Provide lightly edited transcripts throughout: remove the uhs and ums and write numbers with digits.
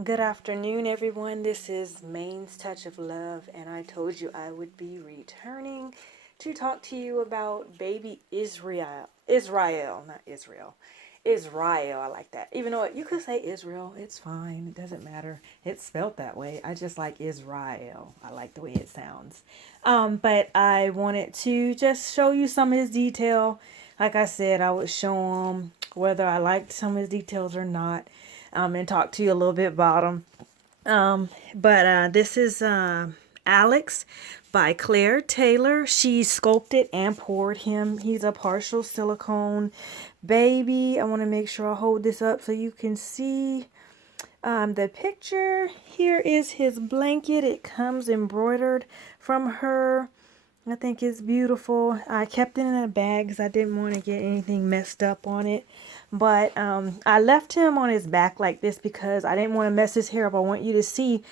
Good afternoon, everyone. This is Maine's Touch of Love, and I told you I would be returning to talk to you about baby Israel. Israel, not Israel. Israel, I like that. Even though you could say Israel, it's fine. It doesn't matter. It's spelled that way. I just like Israel. I like the way it sounds. But I wanted to just show you some of his detail. Like I said, I would show him whether I liked some of his details or not, and talk to you a little bit about them. But this is Alex by Claire Taylor. She sculpted and poured him. He's a partial silicone baby. I want to make sure I hold this up so you can see the picture. Here is his blanket. It comes embroidered from her. I think it's beautiful. I kept it in a bag because I didn't want to get anything messed up on it. But I left him on his back like this because I didn't want to mess his hair up. I want you to see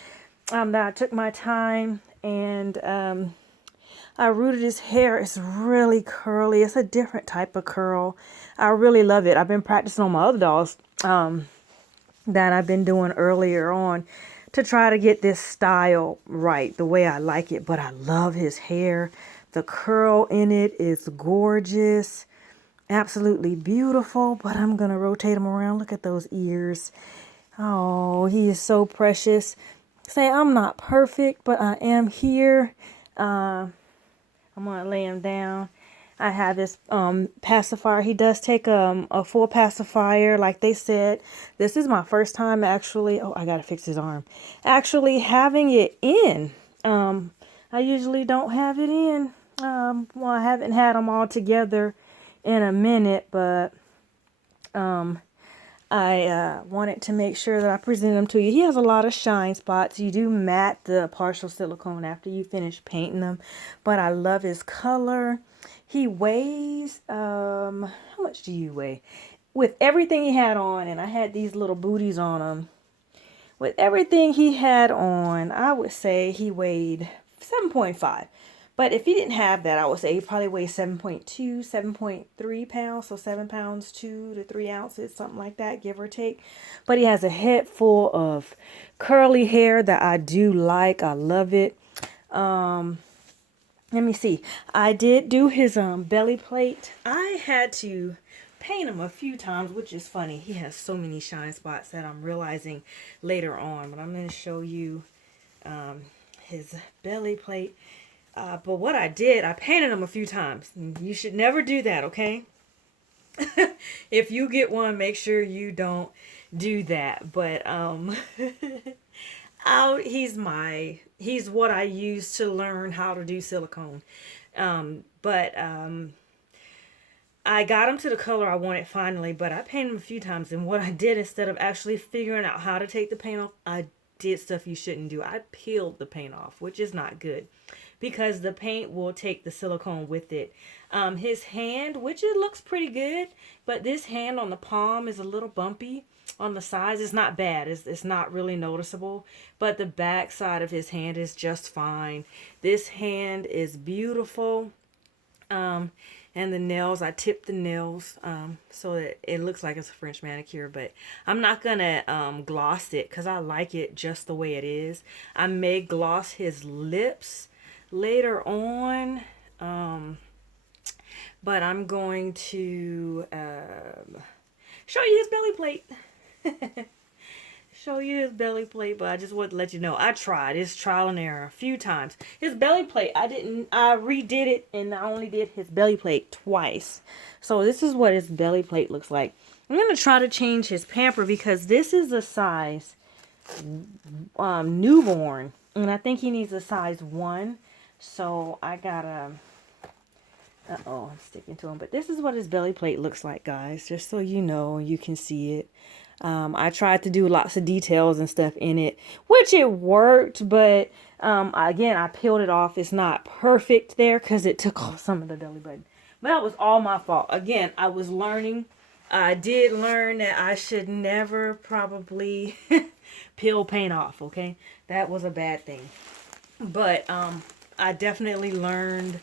that I took my time and I rooted his hair. It's really curly. It's a different type of curl. I really love it. I've been practicing on my other dolls that I've been doing earlier on to try to get this style right, the way I like it. But I love his hair. The curl in it is gorgeous. Absolutely beautiful. But I'm going to rotate him around. Look at those ears. Oh, he is so precious. Say, I'm not perfect, but I am here. I'm going to lay him down. I have this pacifier. He does take a full pacifier, like they said. This is my first time actually. Oh, I got to fix his arm. Actually having it in. I usually don't have it in. Well, I haven't had them all together in a minute, but I wanted to make sure that I present them to you. He has a lot of shine spots. You do matte the partial silicone after you finish painting them, but I love his color. He weighs, how much do you weigh? With everything he had on, and I had these little booties on him. With everything he had on, I would say he weighed 7.5. But if he didn't have that, I would say he probably weighed 7.2, 7.3 pounds. So 7 pounds, 2 to 3 ounces, something like that, give or take. But he has a head full of curly hair that I do like. I love it. Let me see. I did do his belly plate. I had to paint him a few times, which is funny. He has so many shine spots that I'm realizing later on. But I'm going to show you his belly plate. But what I did, I painted him a few times. You should never do that, okay? If you get one, make sure you don't do that. But he's what I use to learn how to do silicone. But I got him to the color I wanted finally, but I painted him a few times. And what I did, instead of actually figuring out how to take the paint off, I did stuff you shouldn't do. I peeled the paint off, which is not good because the paint will take the silicone with it. His hand, which it looks pretty good, but this hand on the palm is a little bumpy. On the sides, it's not bad. It's not really noticeable, but the back side of his hand is just fine. This hand is beautiful. And the nails, I tipped the nails so that it looks like it's a French manicure, but I'm not gonna gloss it because I like it just the way it is. I may gloss his lips later on, but I'm going to show you his belly plate. Show you his belly plate, but I just want to let you know I tried. It's trial and error a few times. His belly plate, I redid it, and I only did his belly plate twice. So this is what his belly plate looks like. I'm going to try to change his pamper because this is a size newborn, and I think he needs a size 1. So I gotta, I'm sticking to him. But this is what his belly plate looks like, guys, just so you know, you can see it. I tried to do lots of details and stuff in it, which it worked, but again, I peeled it off. It's not perfect there because it took off some of the belly button. But that was all my fault. Again, I was learning. I did learn that I should never probably peel paint off, okay? That was a bad thing. But I definitely learned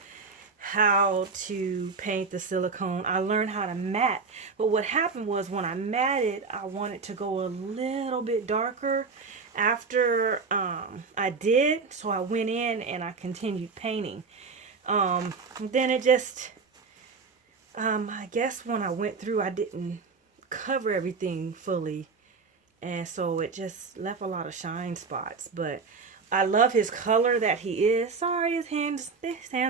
how to paint the silicone. I learned how to matte. But what happened was when I matted, I wanted to go a little bit darker after I did. So I went in and I continued painting. Then it just, I guess when I went through, I didn't cover everything fully. And so it just left a lot of shine spots. But I love his color that he is. Sorry, his hands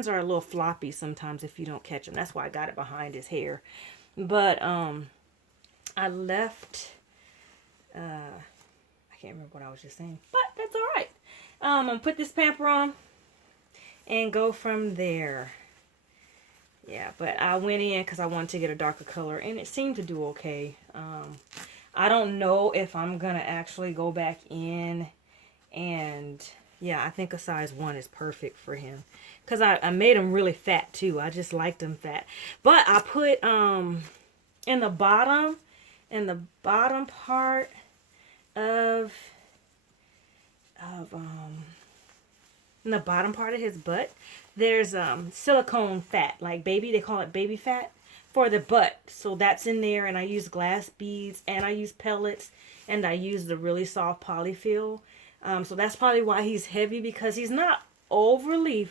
are a little floppy sometimes if you don't catch them. That's why I got it behind his hair. But I left, I can't remember what I was just saying. But that's all right. I'm going to put this pamper on and go from there. Yeah, but I went in because I wanted to get a darker color, and it seemed to do okay. I don't know if I'm going to actually go back in and, yeah, I think a size 1 is perfect for him. Because I made him really fat, too. I just liked him fat. But I put, in the bottom part of in the bottom part of his butt, there's silicone fat, like baby, they call it baby fat for the butt. So that's in there, and I use glass beads, and I use pellets, and I use the really soft polyfill. So that's probably why he's heavy, because he's not overly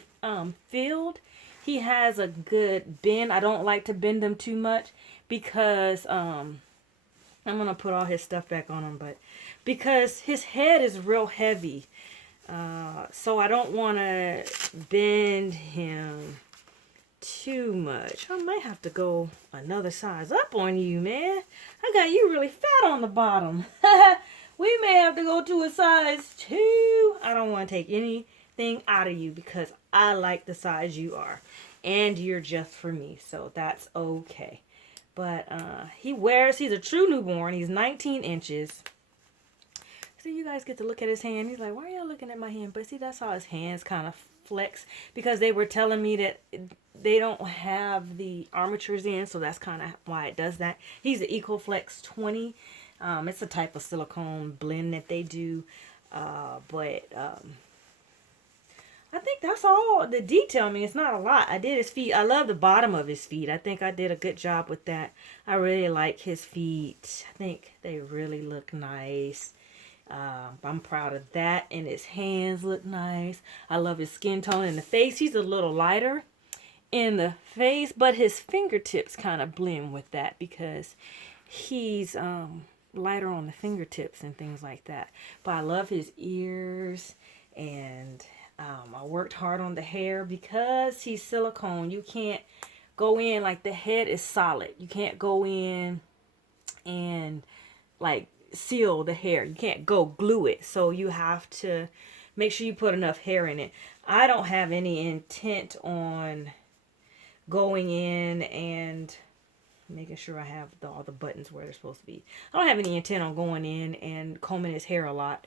filled. He has a good bend. I don't like to bend them too much because I'm going to put all his stuff back on him, but because his head is real heavy. So I don't want to bend him too much. I might have to go another size up on you, man. I got you really fat on the bottom. We may have to go to a size 2. I don't want to take anything out of you because I like the size you are. And you're just for me, so that's okay. But he's a true newborn. He's 19 inches. See, you guys get to look at his hand. He's like, why are y'all looking at my hand? But see, that's how his hands kind of flex, because they were telling me that they don't have the armatures in, so that's kind of why it does that. He's an EcoFlex 20. It's a type of silicone blend that they do. But I think that's all the detail. I mean, it's not a lot. I did his feet. I love the bottom of his feet. I think I did a good job with that. I really like his feet. I think they really look nice. I'm proud of that. And his hands look nice. I love his skin tone in the face. He's a little lighter in the face, but his fingertips kind of blend with that because he's lighter on the fingertips and things like that. But I love his ears, and I worked hard on the hair because he's silicone. You can't go in, like, the head is solid. You can't go in and like seal the hair. You can't go glue it. So you have to make sure you put enough hair in it. I don't have any intent on going in and making sure I have all the buttons where they're supposed to be. I don't have any intent on going in and combing his hair a lot.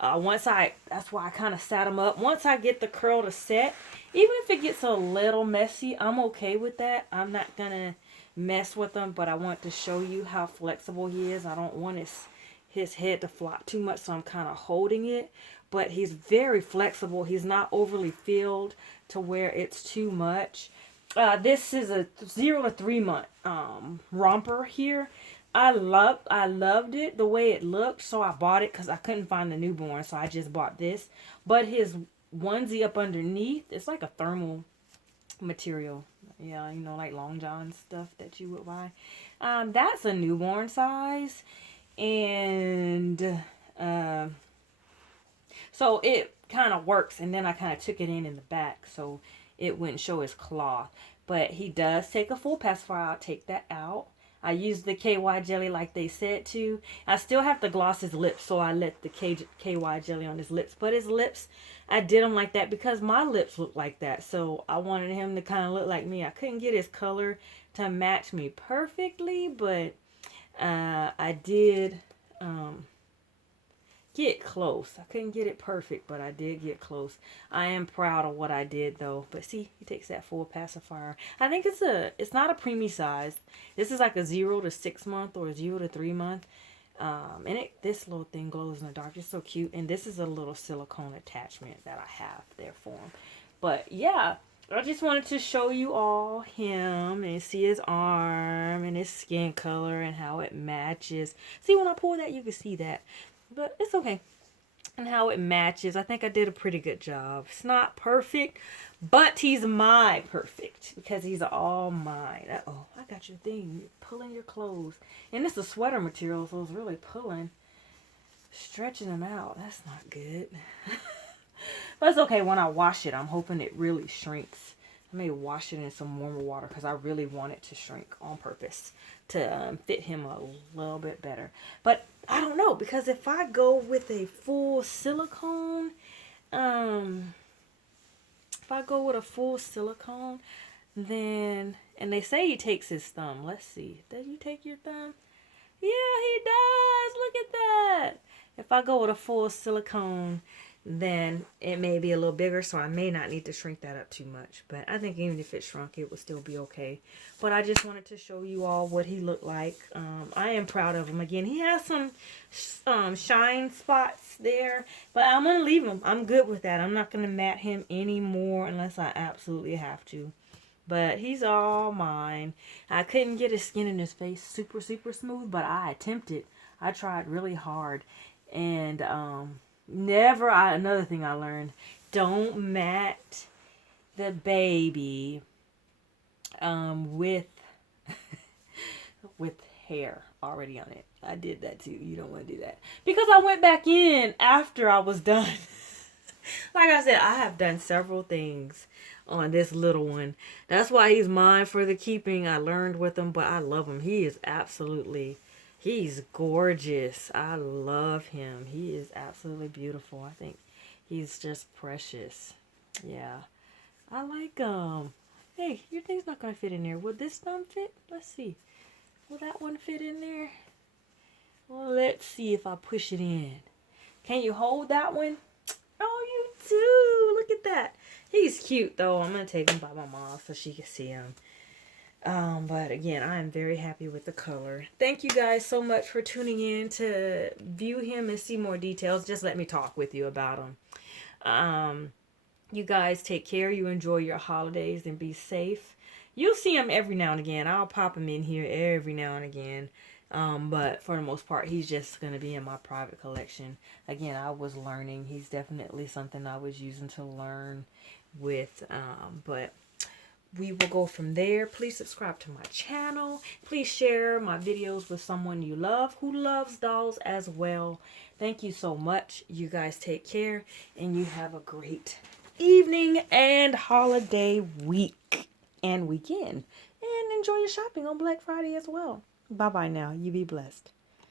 That's why I kind of sat him up. Once I get the curl to set, even if it gets a little messy, I'm okay with that. I'm not going to mess with him, but I want to show you how flexible he is. I don't want his head to flop too much, so I'm kind of holding it. But he's very flexible. He's not overly filled to where it's too much. This is a 0 to 3 month romper here. I loved it the way it looked, so I bought it because I couldn't find the newborn, so I just bought this. But his onesie up underneath, it's like a thermal material. Yeah, you know, like Long John stuff that you would buy. That's a newborn size, and so it kind of works. And then I kind of took it in the back so it wouldn't show his cloth. But he does take a full pacifier. I'll take that out. I used the KY jelly like they said to. I still have to gloss his lips, so I let the KY jelly on his lips. But his lips, I did them like that because my lips look like that. So I wanted him to kind of look like me. I couldn't get his color to match me perfectly, but I did get close. I couldn't get it perfect, but I did get close. I am proud of what I did though. But see, he takes that full pacifier. I think it's not a preemie size. This is like a 0 to 6 month or a 0 to 3 month. And this little thing glows in the dark. It's so cute. And this is a little silicone attachment that I have there for him. But yeah, I just wanted to show you all him and see his arm and his skin color and how it matches. See, when I pull that, you can see that. But it's okay. And how it matches. I think I did a pretty good job. It's not perfect, but he's my perfect because he's all mine. Uh-oh, I got your thing. You're pulling your clothes. And it's a sweater material, so it's really pulling. Stretching them out. That's not good. But it's okay. When I wash it, I'm hoping it really shrinks. I may wash it in some warmer water because I really want it to shrink on purpose to fit him a little bit better. But I don't know, because if I go with a full silicone, then, and they say he takes his thumb. Let's see. Does he take your thumb? Yeah, he does. Look at that. If I go with a full silicone, then it may be a little bigger, so I may not need to shrink that up too much. But I think even if it shrunk, it would still be okay. But I just wanted to show you all what he looked like. I am proud of him. Again, he has some shine spots there, but I'm going to leave him. I'm good with that. I'm not going to mat him anymore unless I absolutely have to. But he's all mine. I couldn't get his skin in his face super, super smooth, but I attempted. I tried really hard. And another thing I learned, don't mat the baby with with hair already on it. I did that too. You don't want to do that. Because I went back in after I was done. Like I said, I have done several things on this little one. That's why he's mine for the keeping. I learned with him, but I love him. He's gorgeous. I love him. He is absolutely beautiful. I think he's just precious. Yeah. I like him. Hey, your thing's not going to fit in there. Will this thumb fit? Let's see. Will that one fit in there? Well, let's see if I push it in. Can you hold that one? Oh, you do. Look at that. He's cute, though. I'm going to take him by my mom so she can see him. But again, I am very happy with the color. Thank you guys so much for tuning in to view him and see more details. Just let me talk with you about him. You guys take care. You enjoy your holidays and be safe. You'll see him every now and again. I'll pop him in here every now and again. But for the most part, he's just going to be in my private collection. Again, I was learning. He's definitely something I was using to learn with. But we will go from there. Please subscribe to my channel. Please share my videos with someone you love who loves dolls as well. Thank you so much. You guys take care and you have a great evening and holiday week and weekend. And enjoy your shopping on Black Friday as well. Bye-bye now. You be blessed.